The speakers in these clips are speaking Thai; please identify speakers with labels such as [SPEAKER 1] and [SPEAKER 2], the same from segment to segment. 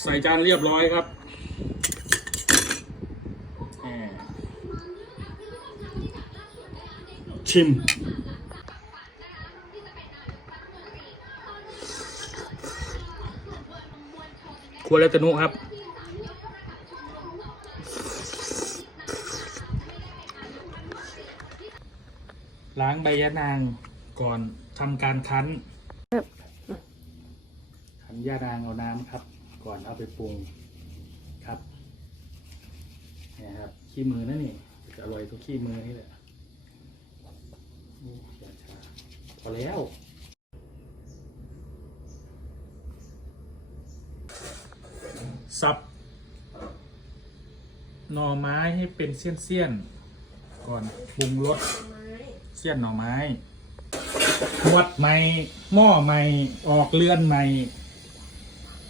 [SPEAKER 1] ใส่จานเรียบร้อยครับแหมชิม ครัวเลตนุครับ ล้างใบยะนางก่อนทำการคั้นขันยานางเอาน้ำครับ ก่อนเอาไปปรุงครับนี่ครับขี้มือนั่นนี่จะอร่อยทุกขี้มือนี่แหละโอ้ยาชาพอแล้วสับหน่อไม้ให้เป็นเสี้ยนๆก่อนปรุงรสเสี้ยนหน่อไม้ขวดใหม่หม้อใหม่ออกเรือนใหม่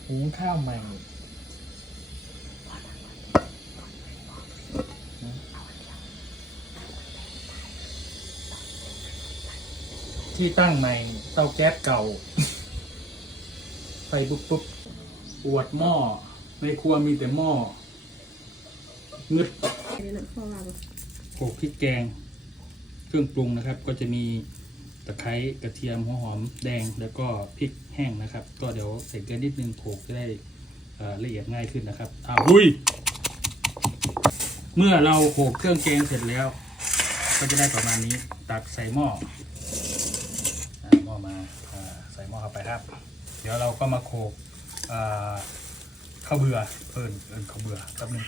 [SPEAKER 1] หุงข้าวใหม่ที่ตั้งใหม่ เตาแก๊สเก่า ไฟปุ๊บปุ๊บอวดหม้อ ในครัวมีแต่หม้องึด
[SPEAKER 2] เดี๋ยวนะพ่อว่าบ่
[SPEAKER 1] โขลกพริกแกง เครื่องปรุงนะครับ ก็จะมี ตะไคร้กระเทียมหัวหอมแดงแล้วก็พริกแห้งนะครับ ก็เดี๋ยวใส่เกลือนิดนึงโขกจะได้ละเอียดง่ายขึ้นนะครับอ้าวหุยเมื่อเราโขกเครื่องแกงเสร็จแล้ว ก็จะได้ประมาณนี้ตักใส่หม้อหม้อมาอใส่หม้อเข้าไปครับ เดี๋ยวเราก็มาโขกข้าวเบื่อเอิญเอิญข้าวเบื่อแป๊บนึง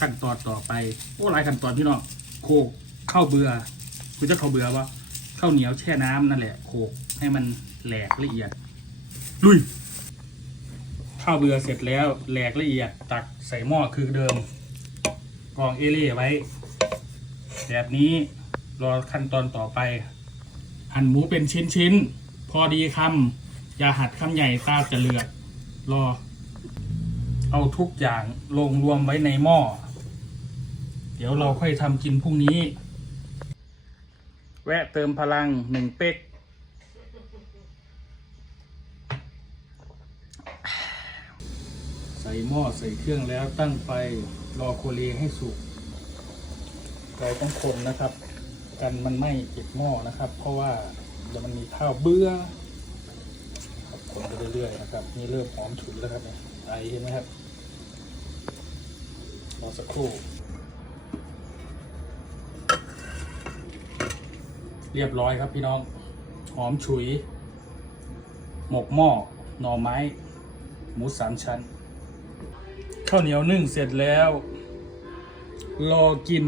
[SPEAKER 1] ขั้นตอนต่อไปโอ้หลายขั้นตอนพี่น้องโขกข้าวเบื่อคุณจะข้าวเบื่อวะ ข้าวเหนียวแช่น้ำนั่นแหละโขกให้มันแหลกละเอียด ลุย ข้าวเบื่อเสร็จแล้วแหลกละเอียด ตักใส่หม้อคือเดิมกรองเอเล่ไว้ แบบนี้รอขั้นตอนต่อไป หั่นหมูเป็นชิ้นๆ พอดีคำอย่าหัดคำใหญ่ตาจะเลือดรอ เอาทุกอย่างลงรวมไว้ในหม้อ เดี๋ยวเราค่อยทำกินพรุ่งนี้ แวะเติมพลังหนึ่งเป๊ก ใส่หม้อใส่เครื่องแล้วตั้งไฟรอโคเลให้สุก เราต้องคนนะครับ กันมันไม่ติดหม้อนะครับ เพราะว่าเดี๋ยวมันมีข้าวเบื่อครับคนไปเรื่อยๆนะครับ นี่เริ่มหอมฉุนแล้วครับเนี่ยไอเห็นไหมครับรอสักครู่ เรียบร้อยครับพี่น้อง หอมฉุย หมกหม้อหน่อไม้ หมูสามชั้น ข้าวเหนียวนึ่งเสร็จแล้ว รอกิน